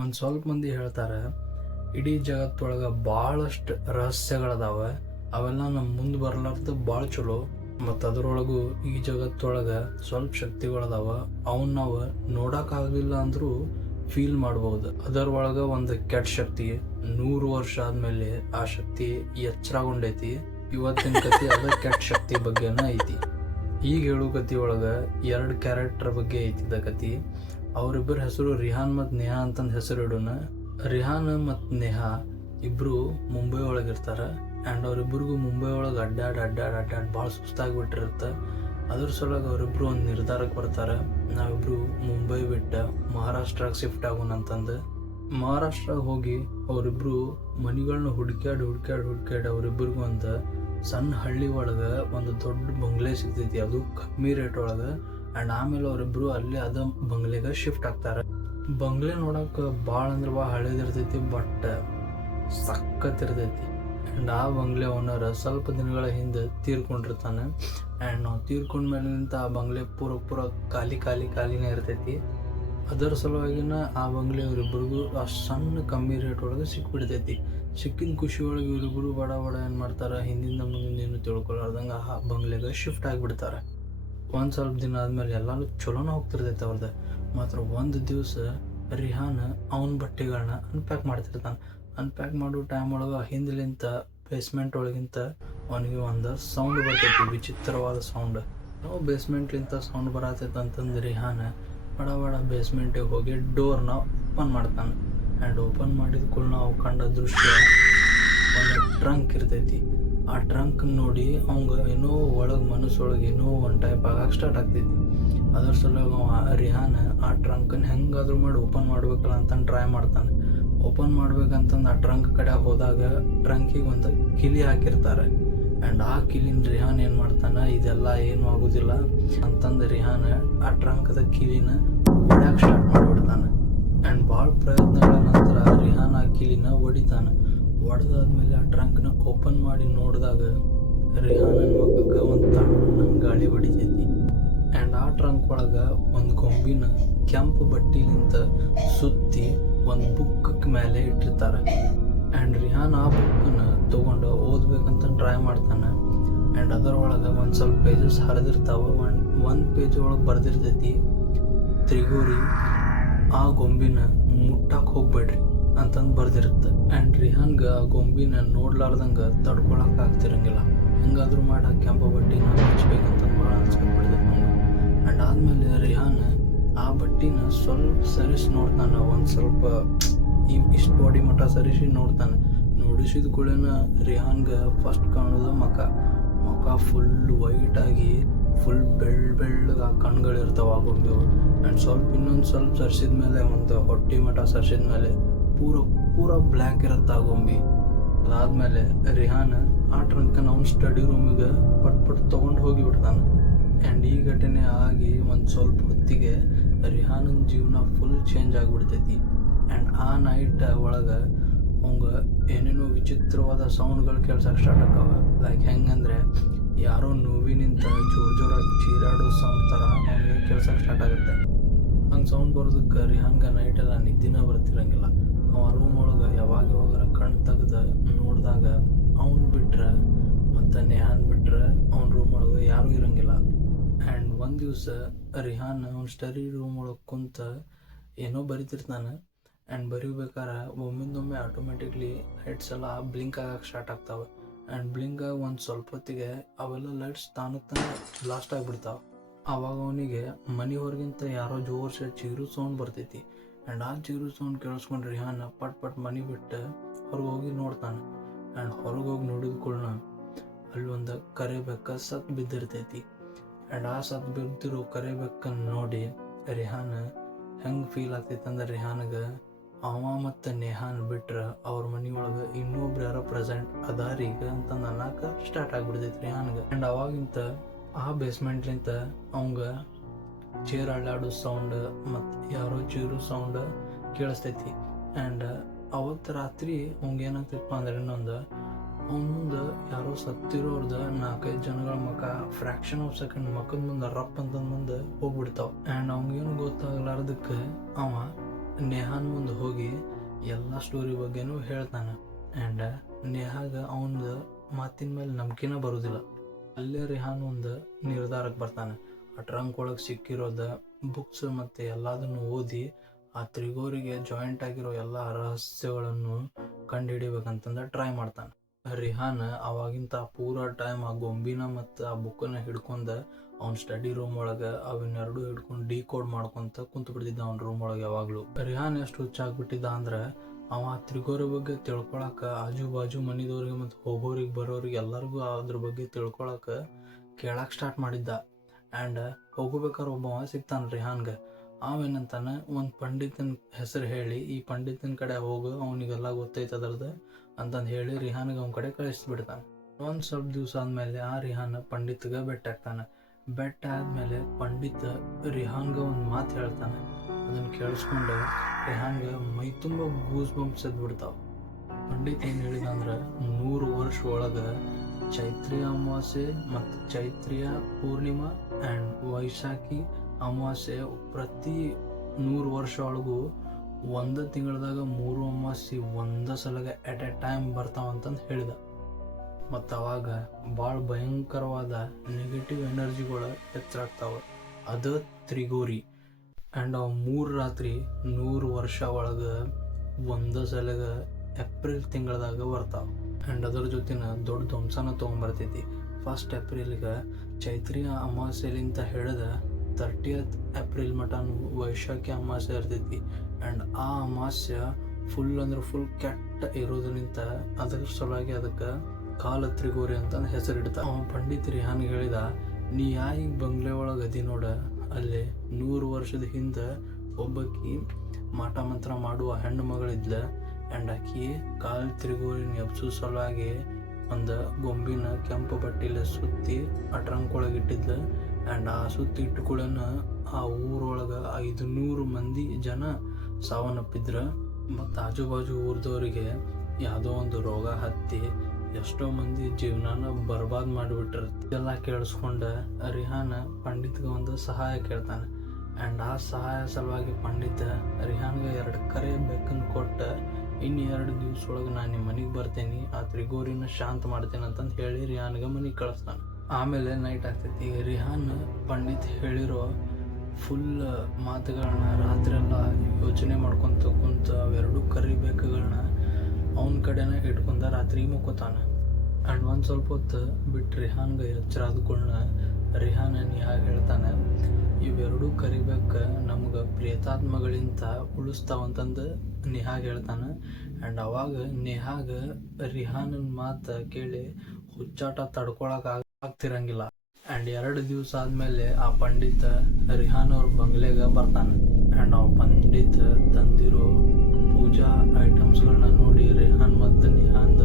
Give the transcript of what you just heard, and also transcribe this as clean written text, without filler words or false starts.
ಒಂದು ಸ್ವಲ್ಪ ಮಂದಿ ಹೇಳ್ತಾರೆ ಇಡೀ ಜಗತ್ತೊಳಗೆ ಭಾಳಷ್ಟು ರಹಸ್ಯಗಳದಾವ, ಅವೆಲ್ಲ ನಮ್ಮ ಮುಂದೆ ಬರ್ಲಾರ್ದು ಭಾಳ ಚಲೋ. ಮತ್ತು ಅದರೊಳಗೂ ಈ ಜಗತ್ತೊಳಗೆ ಸ್ವಲ್ಪ ಶಕ್ತಿಗಳದಾವ, ಅವನ್ನ ನಾವು ನೋಡೋಕ್ಕಾಗಲಿಲ್ಲ ಅಂದರೂ ಫೀಲ್ ಮಾಡ್ಬೋದು. ಅದರೊಳಗೆ ಒಂದು ಕೆಟ್ಟ ಶಕ್ತಿ 100 ವರ್ಷ ಆದಮೇಲೆ ಆ ಶಕ್ತಿ ಎಚ್ಚರಗೊಂಡೈತಿ. ಇವತ್ತಿನ ಕತೆ ಅದ ಕೆಟ್ಟ ಶಕ್ತಿ ಬಗ್ಗೆನ ಐತಿ. ಈಗ ಹೇಳೋ ಕತೆ ಒಳಗೆ 2 ಕ್ಯಾರೆಕ್ಟರ್ ಬಗ್ಗೆ ಐತಿದ ಕತೆ. ಅವರಿಬ್ಬರ ಹೆಸರು ರಿಹಾನ್ ಮತ್ತು ನೇಹಾ ಅಂತಂದು ಹೆಸರು ಇಡೋಣ. ರಿಹಾನ್ ಮತ್ತು ನೇಹಾ ಇಬ್ಬರು ಮುಂಬೈ ಒಳಗಿರ್ತಾರೆ. ಆ್ಯಂಡ್ ಅವರಿಬ್ಬರಿಗೂ ಮುಂಬೈ ಒಳಗೆ ಅಡ್ಡಾಡಿ ಭಾಳ ಸುಸ್ತಾಗಿಬಿಟ್ಟಿರುತ್ತೆ. ಅದ್ರ ಸಲುವಾಗಿ ಅವರಿಬ್ಬರು ಒಂದು ನಿರ್ಧಾರಕ್ಕೆ ಬರ್ತಾರೆ, ನಾವಿಬ್ಬರು ಮುಂಬೈ ಬಿಟ್ಟು ಮಹಾರಾಷ್ಟ್ರಕ್ಕೆ ಶಿಫ್ಟ್ ಆಗೋಣ ಅಂತಂದು. ಮಹಾರಾಷ್ಟ್ರಕ್ಕೆ ಹೋಗಿ ಅವರಿಬ್ಬರು ಮನೆಗಳನ್ನ ಹುಡ್ಕ್ಯಾಡಿ ಅವರಿಬ್ಬರಿಗೂ ಒಂದು ಸಣ್ಣ ಹಳ್ಳಿ ಒಳಗೆ ಒಂದು ದೊಡ್ಡ ಬಂಗ್ಲೆ ಸಿಗ್ತೈತಿ, ಅದು ಕಮ್ಮಿ ರೇಟ್ ಒಳಗೆ. ಆ್ಯಂಡ್ ಆಮೇಲೆ ಅವರಿಬ್ಬರು ಅಲ್ಲಿ ಅದ ಬಂಗ್ಲೆಗೆ ಶಿಫ್ಟ್ ಆಗ್ತಾರೆ. ಬಂಗ್ಲೆ ನೋಡೋಕೆ ಭಾಳ ಅಂದ್ರೆ ಭಾಳ ಹಳೇದಿರ್ತೈತಿ, ಬಟ್ ಸಖತ್ತಿರ್ತೈತಿ. ಆ್ಯಂಡ್ ಆ ಬಂಗ್ಲೆ ಓನರ್ ಸ್ವಲ್ಪ ದಿನಗಳ ಹಿಂದೆ ತೀರ್ಕೊಂಡಿರ್ತಾನೆ. ಆ್ಯಂಡ್ ನಾವು ತೀರ್ಕೊಂಡ್ಮೇಲಿಂತ ಆ ಬಂಗ್ಲೆ ಪೂರ ಖಾಲಿನೇ ಇರ್ತೈತಿ. ಅದರ ಸಲುವಾಗಿನ ಆ ಬಂಗ್ಲೆ ಇವರಿಬ್ಬರಿಗೂ ಅಷ್ಟು ಸಣ್ಣ ಕಮ್ಮಿ ರೇಟ್ ಒಳಗೆ ಸಿಕ್ಬಿಡ್ತೈತಿ. ಸಿಕ್ಕಿದ ಖುಷಿ ಒಳಗೆ ಇವರಿಬ್ಬರು ಬಡ ಏನು ಮಾಡ್ತಾರೆ, ಹಿಂದಿಂದ ಮುಂದಿಂದ ಏನು ತಿಳ್ಕೊಳ್ಳಾರ್ದಂಗೆ ಆ ಬಂಗ್ಲೆಗೆ ಶಿಫ್ಟ್ ಆಗಿಬಿಡ್ತಾರೆ. ಒಂದು ಸ್ವಲ್ಪ ದಿನ ಆದಮೇಲೆ ಎಲ್ಲನೂ ಚಲೋನ ಹೋಗ್ತಿರ್ತೈತೆ ಅವ್ರದ್ದು. ಮಾತ್ರ ಒಂದು ದಿವಸ ರಿಹಾನ್ ಅವನ ಬಟ್ಟೆಗಳನ್ನ ಅನ್ಪ್ಯಾಕ್ ಮಾಡ್ತಿರ್ತಾನೆ. ಅನ್ಪ್ಯಾಕ್ ಮಾಡೋ ಟೈಮ್ ಒಳಗೆ ಹಿಂದಲಿಂತ ಬೇಸ್ಮೆಂಟ್ ಒಳಗಿಂತ ಅವನಿಗೆ ಒಂದು ಸೌಂಡ್ ಬರ್ತೈತಿ, ವಿಚಿತ್ರವಾದ ಸೌಂಡ್. ನಾವು ಬೇಸ್ಮೆಂಟ್ಲಿಂತ ಸೌಂಡ್ ಬರತೈತೆ ಅಂತಂದು ರಿಹಾನ್ ಬಡ ಬೇಸ್ಮೆಂಟಿಗೆ ಹೋಗಿ ಡೋರ್ನ ಓಪನ್ ಮಾಡ್ತಾನೆ. ಆ್ಯಂಡ್ ಓಪನ್ ಮಾಡಿದ ಕೂಡಲೇ ನಾವು ಕಂಡ ದೃಶ್ಯ ಒಂದು ಟ್ರಂಕ್ ಇರ್ತೈತಿ. ಆ ಟ್ರಂಕ್ ನೋಡಿ ಅವಂಗೆ ಏನೋ ಒಳಗೆ ಮನಸ್ಸೊಳಗೆ ಏನೋ ಒಂದು ಟೈಪ್ ಆಗಕ್ಕೆ ಸ್ಟಾರ್ಟ್ ಆಗ್ತೈತಿ. ಅದ್ರ ಸಲುವಾಗಿ ರಿಹಾನ್ ಆ ಟ್ರಂಕನ್ನು ಹೆಂಗಾದ್ರೂ ಮಾಡಿ ಓಪನ್ ಮಾಡ್ಬೇಕಲ್ಲ ಅಂತಂದು ಟ್ರೈ ಮಾಡ್ತಾನೆ. ಓಪನ್ ಮಾಡ್ಬೇಕಂತಂದು ಆ ಟ್ರಂಕ್ ಕಡೆ ಹೋದಾಗ ಟ್ರಂಕಿಗೆ ಒಂದು ಕಿಲಿ ಹಾಕಿರ್ತಾರೆ. ಆ್ಯಂಡ್ ಆ ಕಿಲಿನ ರಿಹಾನ್ ಏನು ಮಾಡ್ತಾನೆ, ಇದೆಲ್ಲ ಏನೂ ಆಗೋದಿಲ್ಲ ಅಂತಂದು ರಿಹಾನ್ ಆ ಟ್ರಂಕದ ಕಿಲಿನ ಹೊಡ್ಯಾಕೆ ಸ್ಟಾರ್ಟ್ ಮಾಡಿಬಿಡ್ತಾನೆ. ಆ್ಯಂಡ್ ಭಾಳ ಪ್ರಯತ್ನಗಳ ನಂತರ ರಿಹಾನ್ ಆ ಕಿಲಿನ ಹೊಡಿತಾನೆ. ಹೊಡೆದಾದ್ಮೇಲೆ ಆ ಟ್ರಂಕ್ನ ಓಪನ್ ಮಾಡಿ ನೋಡಿದಾಗ ರಿಹಾನನ ಮುಖಕ್ಕೆ ಒಂದು ತಣ್ಣ ಗಾಳಿ ಹೊಡಿತೈತಿ. ಆ್ಯಂಡ್ ಆ ಟ್ರಂಕ್ ಒಳಗೆ ಒಂದು ಗೊಂಬಿನ ಕೆಂಪು ಬಟ್ಟಿಲಿಂತ ಸುತ್ತಿ ಒಂದು ಬುಕ್ ಮೇಲೆ ಇಟ್ಟಿರ್ತಾರೆ. ಆ್ಯಂಡ್ ರಿಹಾನ್ ಆ ಬುಕ್ಕನ್ನು ತೊಗೊಂಡು ಓದ್ಬೇಕಂತ ಟ್ರೈ ಮಾಡ್ತಾನೆ. ಆ್ಯಂಡ್ ಅದರೊಳಗೆ ಒಂದು ಸ್ವಲ್ಪ ಪೇಜಸ್ ಹರಿದಿರ್ತಾವೆ. ಒಂದು ಪೇಜ್ ಒಳಗೆ ಬರೆದಿರ್ತೈತಿ, ತ್ರಿಗೋರಿ ಆ ಗೊಂಬಿನ ಮುಟ್ಟಕ್ಕೆ ಹೋಗ್ಬೇಡ್ರಿ ಅಂತಂದು ಬರ್ದಿರುತ್ತೆ. ಆ್ಯಂಡ್ ರಿಹಾನ್ಗೆ ಆ ಗೊಂಬಿನ ನೋಡ್ಲಾರ್ದಂಗೆ ತಡ್ಕೊಳಕ್ಕೆ ಆಗ್ತಿರಂಗಿಲ್ಲ. ಹೆಂಗಾದ್ರೂ ಮಾಡಿ ಆ ಕೆಂಪು ಬಟ್ಟಿನ ಹಚ್ಬೇಕಂತಂದು ಭಾಳ ಅನ್ಸ್ಕೊಂಡ್ಬಿಡ್ತೈತೆ ನಮ್ಗೆ. ಆ್ಯಂಡ್ ಆದಮೇಲೆ ರಿಹಾನ್ ಆ ಬಟ್ಟಿನ ಸ್ವಲ್ಪ ಸರಿಸಿ ನೋಡ್ತಾನೆ. ಒಂದು ಸ್ವಲ್ಪ ಇಷ್ಟು ಬಾಡಿ ಮಟ್ಟ ಸರಿಸಿ ನೋಡ್ತಾನೆ. ನೋಡಿಸಿದ ಕೂಡಲೇ ರಿಹಾನ್ಗೆ ಫಸ್ಟ್ ಕಾಣೋದು ಮುಖ ಫುಲ್ ವೈಟಾಗಿ ಫುಲ್ ಬೆಳ್ಳಗೆ ಆ ಕಣ್ಗಳಿರ್ತಾವೆ ಆ ಗೊಂಬೆವು. ಆ್ಯಂಡ್ ಇನ್ನೊಂದು ಸ್ವಲ್ಪ ಸರಿಸಿದ ಮೇಲೆ ಒಂದು ಹೊಟ್ಟೆ ಮಟ್ಟ ಸರಿಸಿದ ಮೇಲೆ ಪೂರ ಬ್ಲ್ಯಾಕ್ ಇರುತ್ತೆ ಆ ಗೊಂಬಿ. ಅದಾದಮೇಲೆ ರಿಹಾನ್ ಆ ಟ್ರಂಕನ್ನು ಅವ್ನ ಸ್ಟಡಿ ರೂಮಿಗೆ ಪಟ್ ತೊಗೊಂಡು ಹೋಗಿಬಿಡ್ತಾನೆ. ಆ್ಯಂಡ್ ಈ ಘಟನೆ ಆಗಿ ಒಂದು ಸ್ವಲ್ಪ ಹೊತ್ತಿಗೆ ರಿಹಾನನ ಜೀವನ ಫುಲ್ ಚೇಂಜ್ ಆಗಿಬಿಡ್ತೈತಿ. ಆ್ಯಂಡ್ ಆ ನೈಟ್ ಒಳಗೆ ಅವಂಗೆ ಏನೇನೋ ವಿಚಿತ್ರವಾದ ಸೌಂಡ್ಗಳು ಕೇಳ್ಸಕ್ಕೆ ಸ್ಟಾರ್ಟ್ ಆಕಾವ. ಲೈಕ್ ಹೆಂಗಂದರೆ ಯಾರೋ ನೋವಿನಿಂದ ಜೋರಾಗಿ ಚೀರಾಡೋ ಸೌಂಡ್ ಥರ ಅವನಿಗೆ ಕೇಳ್ಸಕ್ಕೆ ಸ್ಟಾರ್ಟ್ ಆಗುತ್ತೆ. ಹಂಗೆ ಸೌಂಡ್ ಬರೋದಕ್ಕೆ ರಿಹಾನ್ಗೆ ನೈಟೆಲ್ಲ ನಿದ್ದಿನ ಬರ್ತಿರಂಗಿಲ್ಲ. ಅವ ರೂಮ್ ಒಳಗೆ ಯಾವಾಗಾರ ಕಣ್ಣು ತೆಗೆದು ನೋಡಿದಾಗ ಅವ್ನು ಬಿಟ್ರೆ ಮತ್ತು ನೇಹಾನ್ ಬಿಟ್ರೆ ಅವ್ನ ರೂಮ್ ಒಳಗೆ ಯಾರೂ ಇರೋಂಗಿಲ್ಲ. ಆ್ಯಂಡ್ ಒಂದು ದಿವಸ ರಿಹಾನ್ ಅವ್ನ ಸ್ಟಡಿ ರೂಮ್ ಒಳಗೆ ಕುಂತ ಏನೋ ಬರಿತಿರ್ತಾನೆ. ಆ್ಯಂಡ್ ಬರೀಬೇಕಾರೆ ಒಮ್ಮಿಂದೊಮ್ಮೆ ಆಟೋಮೆಟಿಕ್ಲಿ ಲೈಟ್ಸ್ ಎಲ್ಲ ಬ್ಲಿಂಕ್ ಆಗಕ್ಕೆ ಸ್ಟಾರ್ಟ್ ಆಗ್ತಾವೆ. ಆ್ಯಂಡ್ ಬ್ಲಿಂಕ್ ಆಗಿ ಒಂದು ಸ್ವಲ್ಪ ಹೊತ್ತಿಗೆ ಅವೆಲ್ಲ ಲೈಟ್ಸ್ ತಾನೇ ಬ್ಲಾಸ್ಟ್ ಆಗಿಬಿಡ್ತಾವೆ. ಆವಾಗ ಅವನಿಗೆ ಮನೆ ಹೊರಗಿಂತ ಯಾರೋ ಜೋರ್ಸ ಚೀರು ಸೌಂಡ್ ಬರ್ತೈತಿ. ಆ್ಯಂಡ್ ಆ ಚೀರು ಸೌಂಡ್ ಕೇಳಿಸ್ಕೊಂಡು ರಿಹಾನ್ ಪಟ್ ಮನೆ ಬಿಟ್ಟು ಹೊರಗೆ ಹೋಗಿ ನೋಡ್ತಾನೆ. ಆ್ಯಂಡ್ ಹೊರಗೆ ಹೋಗಿ ನೋಡಿದ ಕೂಡಲೇ ಅಲ್ಲಿ ಒಂದು ಕರಿಬೆಕ್ಕ ಸತ್ತು ಬಿದ್ದಿರ್ತೈತಿ. ಆ್ಯಂಡ್ ಆ ಸತ್ತು ಬಿದ್ದಿರೋ ಕರಿಬೆಕ್ಕನ್ನು ನೋಡಿ ರಿಹಾನ್ ಹೆಂಗೆ ಫೀಲ್ ಆಗ್ತೈತೆ ಅಂದ್ರೆ ರಿಹಾನ್ಗೆ ಅವ ಮತ್ತು ನೇಹಾನ್ ಬಿಟ್ರೆ ಅವ್ರ ಮನೆಯೊಳಗೆ ಇನ್ನೊಬ್ರು ಯಾರೋ ಪ್ರೆಸೆಂಟ್ ಅದಾರೀಗ ಅಂತಂದು ಅನ್ನಕ್ಕೆ ಸ್ಟಾರ್ಟ್ ಆಗಿಬಿಡ್ತೈತಿ ರಿಹಾನ್ಗೆ. ಆ್ಯಂಡ್ ಅವಾಗಿಂತ ಆ ಬೇಸ್ಮೆಂಟ್ಲಿಂತ ಅವಂಗೆ ಚೇರ್ ಅಳ್ಳಾಡೋ ಸೌಂಡ್ ಮತ್ತು ಯಾರೋ ಚೀರು ಸೌಂಡ್ ಕೇಳಿಸ್ತೈತಿ. ಆ್ಯಂಡ್ ಅವತ್ತು ರಾತ್ರಿ ಅವಂಗೆ ಏನಾಗ್ತೈತಪ್ಪ ಅಂದ್ರೆ ಇನ್ನೊಂದು ಅವ್ನ ಮುಂದೆ ಯಾರೋ ಸತ್ತಿರೋರ್ದು 4-5 ಜನಗಳ ಮುಖ ಫ್ರ್ಯಾಕ್ಷನ್ ಆಫ್ ಸೆಕೆಂಡ್ ಮುಖದ ಮುಂದೆ ರಪ್ ಅಂತಂದು ಮುಂದೆ ಹೋಗ್ಬಿಡ್ತಾವೆ. ಆ್ಯಂಡ್ ಅವ್ನಿಗೇನು ಗೊತ್ತಾಗಲಾರ್ದಕ್ಕೆ ಅವ ನೇಹಾನ್ ಮುಂದೆ ಹೋಗಿ ಎಲ್ಲ ಸ್ಟೋರಿ ಬಗ್ಗೆನೂ ಹೇಳ್ತಾನೆ. ಆ್ಯಂಡ್ ನೇಹಾಗ ಅವನ ಮಾತಿನ ಮೇಲೆ ನಂಬಿಕೆನ ಬರೋದಿಲ್ಲ. ಅಲ್ಲೇ ರಿಹಾನ್ ಒಂದು ನಿರ್ಧಾರಕ್ಕೆ ಬರ್ತಾನೆ. ಆ ಟ್ರಂಕ್ ಒಳಗೆ ಸಿಕ್ಕಿರೋದ ಬುಕ್ಸ್ ಮತ್ತು ಎಲ್ಲದನ್ನು ಓದಿ ಆ ತ್ರಿಗೋರಿಗೆ ಜಾಯಿಂಟ್ ಆಗಿರೋ ಎಲ್ಲ ರಹಸ್ಯಗಳನ್ನು ಕಂಡು ಹಿಡಿಬೇಕಂತಂದು ಟ್ರೈ ಮಾಡ್ತಾನೆ. ರಿಹಾನ್ ಅವಾಗಿಂತ ಪೂರ ಟೈಮ್ ಆ ಗೊಂಬಿನ ಮತ್ತು ಆ ಬುಕ್ಕನ್ನು ಹಿಡ್ಕೊಂಡು ಅವ್ನ ಸ್ಟಡಿ ರೂಮ್ ಒಳಗೆ ಅವನ್ನೆರಡು ಹಿಡ್ಕೊಂಡು ಡಿಕೋಡ್ ಮಾಡ್ಕೊತ ಕುಂತು ಬಿಡ್ತಿದ್ದ ಅವ್ನ ರೂಮ್ ಒಳಗೆ. ಯಾವಾಗಲೂ ರಿಹಾನ್ ಎಷ್ಟು ಹುಚ್ಚಾಗ್ಬಿಟ್ಟಿದ್ದ ಅಂದ್ರೆ ಅವ ತ್ರಿಗೋರಿ ಬಗ್ಗೆ ತಿಳ್ಕೊಳಕ್ಕೆ ಆಜು ಬಾಜು ಮನಿದವ್ರಿಗೆ ಮತ್ತು ಹೋಗೋರಿಗೆ ಬರೋರಿಗೆ ಎಲ್ಲರಿಗೂ ಅದ್ರ ಬಗ್ಗೆ ತಿಳ್ಕೊಳಕ್ಕೆ ಕೇಳಕ್ಕೆ ಸ್ಟಾರ್ಟ್ ಮಾಡಿದ್ದ. ಆ್ಯಂಡ್ ಹೋಗ್ಬೇಕಾದ್ರೆ ಒಬ್ಬವ ಸಿಗ್ತಾನೆ ರಿಹಾನ್ಗೆ. ಅವೇನಂತಾನೆ ಒಂದು ಪಂಡಿತನ ಹೆಸರು ಹೇಳಿ ಈ ಪಂಡಿತನ ಕಡೆ ಹೋಗು, ಅವನಿಗೆಲ್ಲ ಗೊತ್ತೈತೆ ಅದ್ರದ್ದು ಅಂತಂದು ಹೇಳಿ ರಿಹಾನ್ಗೆ ಅವನ ಕಡೆ ಕಳಿಸ್ಬಿಡ್ತಾನೆ. ಒಂದು ಸ್ವಲ್ಪ ದಿವಸ ಆದಮೇಲೆ ಆ ರಿಹಾನ್ ಪಂಡಿತ್ಗೆ ಬೆಟ್ಟ ಆಗ್ತಾನೆ. ಬೆಟ್ಟ ಆದಮೇಲೆ ಪಂಡಿತ ರಿಹಾನ್ಗೆ ಒಂದು ಮಾತು ಹೇಳ್ತಾನೆ. ಅದನ್ನು ಕೇಳಿಸ್ಕೊಂಡು ರಿಹಾನ್ಗೆ ಮೈ ತುಂಬ ಗೂಸ್ ಬಂಪ್ಸ್ ಎದ್ಬಿಡ್ತಾವೆ. ಪಂಡಿತ್ ಏನು ಹೇಳಿದ ಅಂದ್ರೆ 100 ವರ್ಷ ಒಳಗೆ ಚೈತ್ರಿಯ ಅಮಾವಾಸ್ಯೆ ಮತ್ತು ಚೈತ್ರಿಯ ಪೂರ್ಣಿಮಾ ಆ್ಯಂಡ್ ವೈಶಾಖಿ ಅಮಾವಾಸ್ಯೆ ಪ್ರತಿ 100 ವರ್ಷ ಒಳಗೂ ಒಂದು ತಿಂಗಳದಾಗ 3 ಅಮಾವಾಸ್ಯೆ ಒಂದೇ ಸಲಗ ಎಟ್ ಎ ಟೈಮ್ ಬರ್ತಾವಂತಂದು ಹೇಳಿದ. ಮತ್ತು ಅವಾಗ ಭಾಳ ಭಯಂಕರವಾದ ನೆಗೆಟಿವ್ ಎನರ್ಜಿಗಳು ಹೆಚ್ಚಾಗ್ತಾವೆ. ಅದು ತ್ರಿಗೋರಿ. ಆ್ಯಂಡ್ ಅವು 3 ರಾತ್ರಿ 100 ವರ್ಷ ಒಳಗೆ ಒಂದೇ ಸಲಗ ಏಪ್ರಿಲ್ ತಿಂಗಳದಾಗ ಬರ್ತಾವೆ. ಆ್ಯಂಡ್ ಅದ್ರ ಜೊತೆನ ದೊಡ್ಡ ಧ್ವಂಸನ ತೊಗೊಂಬರ್ತೈತಿ. 1 ಏಪ್ರಿಲ್ಗೆ ಚೈತ್ರಿಯ ಅಮಾವಾಸ್ಯೆಲಿಂತ ಹಿಡಿದ 30th ಏಪ್ರಿಲ್ ಮಟನು ವೈಶಾಖಿ ಅಮಾವಾಸ್ಯೆ ಇರ್ತೈತಿ. ಆ್ಯಂಡ್ ಆ ಅಮಾವಾಸ್ಯೆ ಫುಲ್ ಅಂದ್ರೆ ಫುಲ್ ಕೆಟ್ಟ ಇರೋದ್ರಿಂದ ಅದ್ರ ಸಲುವಾಗಿ ಅದಕ್ಕೆ ಕಾಲ ತ್ರಿಗೋರಿ ಅಂತಂದು ಹೆಸರಿಡ್ತ. ಅವನು ಪಂಡಿತ್ ರಿಹಾನ್ಗೆ ಹೇಳಿದ, ನೀ ಈಗ ಬಂಗ್ಲೆ ಒಳಗೆ ಅದಿ ನೋಡ, ಅಲ್ಲಿ 100 ವರ್ಷದ ಹಿಂದೆ ಒಬ್ಬಾಕಿ ಮಾಟ ಮಂತ್ರ ಮಾಡುವ ಹೆಣ್ಣು ಮಗಳಿದ್ಲ. ಆ್ಯಂಡ್ ಆಕಿ ಕಾಲು ತ್ರಿಗೋರಿನ ಎಬ್ಸೋ ಸಲುವಾಗಿ ಒಂದು ಗೊಂಬಿನ ಕೆಂಪು ಬಟ್ಟೆಲೆ ಸುತ್ತಿ ಆ ಟ್ರಂಕ್ ಒಳಗೆ ಇಟ್ಟಿದ್ಲ. ಆ್ಯಂಡ್ ಆ ಸುತ್ತಿ ಇಟ್ಟುಕೊಳ್ಳೋಣ ಆ ಊರೊಳಗೆ 500 ಮಂದಿ ಜನ ಸಾವನ್ನಪ್ಪಿದ್ರು. ಮತ್ತು ಆಜು ಬಾಜು ಊರ್ದವರಿಗೆ ಯಾವುದೋ ಒಂದು ರೋಗ ಹತ್ತಿ ಎಷ್ಟೋ ಮಂದಿ ಜೀವನಾನ ಬರ್ಬಾದ್ ಮಾಡಿಬಿಟ್ರು. ಇದೆಲ್ಲ ಕೇಳಿಸ್ಕೊಂಡು ರಿಹಾನ್ ಪಂಡಿತ್ಗೆ ಒಂದು ಸಹಾಯ ಕೇಳ್ತಾನೆ. ಆ್ಯಂಡ್ ಆ ಸಹಾಯ ಸಲುವಾಗಿ ಪಂಡಿತ ರಿಹಾನ್ಗೆ 2 ಕರೆ ಬೆಕ್ಕನ್ನು ಕೊಟ್ಟು ಇನ್ನು 2 ದಿವಸ ಒಳಗೆ ನಾನು ನಿಮ್ಮ ಮನೆಗೆ ಬರ್ತೇನೆ, ಆ ತ್ರಿಗೋರಿನ ಶಾಂತ ಮಾಡ್ತೇನೆ ಅಂತಂದು ಹೇಳಿ ರಿಹಾನ್ಗೆ ಮನೆಗೆ ಕಳಿಸ್ತಾನೆ. ಆಮೇಲೆ ನೈಟ್ ಆಗ್ತೈತಿ. ರಿಹಾನ್ ಪಂಡಿತ್ ಹೇಳಿರೋ ಫುಲ್ ಮಾತುಗಳನ್ನ ರಾತ್ರಿಯೆಲ್ಲ ಯೋಚನೆ ಮಾಡ್ಕೊತ ಕುಂತ ಅವೆರಡು ಕರಿ ಬೆಕ್ಕುಗಳನ್ನ ಅವನ ಕಡೆನೇ ಇಟ್ಕೊಂಡ ರಾತ್ರಿ ಮುಕ್ಕೋತಾನೆ. ಆ್ಯಂಡ್ ಒಂದು ಸ್ವಲ್ಪ ಹೊತ್ತು ಬಿಟ್ಟು ರಿಹಾನ್ಗೆ ಎಚ್ಚರ ಆದ್ಕೊಳ್ಳ ರಿಹಾನ್ ನೇಹಾಗ ಹೇಳ್ತಾನೆ, ಇವೆರಡೂ ಕರಿಬೇಕು ನಮ್ಗೆ ಪ್ರೇತಾತ್ಮಗಳಿಂದ ಉಳಿಸ್ತಾವಂತಂದು ನೇಹಾಗ ಹೇಳ್ತಾನೆ. ಆ್ಯಂಡ್ ಅವಾಗ ನೇಹಾಗ ರಿಹಾನನ ಮಾತು ಕೇಳಿ ಹುಚ್ಚಾಟ ತಡ್ಕೊಳಕ್ಕೆ ಆಗ್ತಿರಂಗಿಲ್ಲ. ಆ್ಯಂಡ್ 2 ದಿವಸ ಆದಮೇಲೆ ಆ ಪಂಡಿತ ರಿಹಾನ್ ಅವ್ರ ಬಂಗ್ಲೆಗೆ ಬರ್ತಾನೆ. ಆ್ಯಂಡ್ ಆ ಪಂಡಿತ ತಂದಿರೋ ಪೂಜಾ ಐಟಮ್ಸ್ಗಳನ್ನ ನೋಡಿ ರಿಹಾನ್ ಮತ್ತು ನೇಹಾಂದ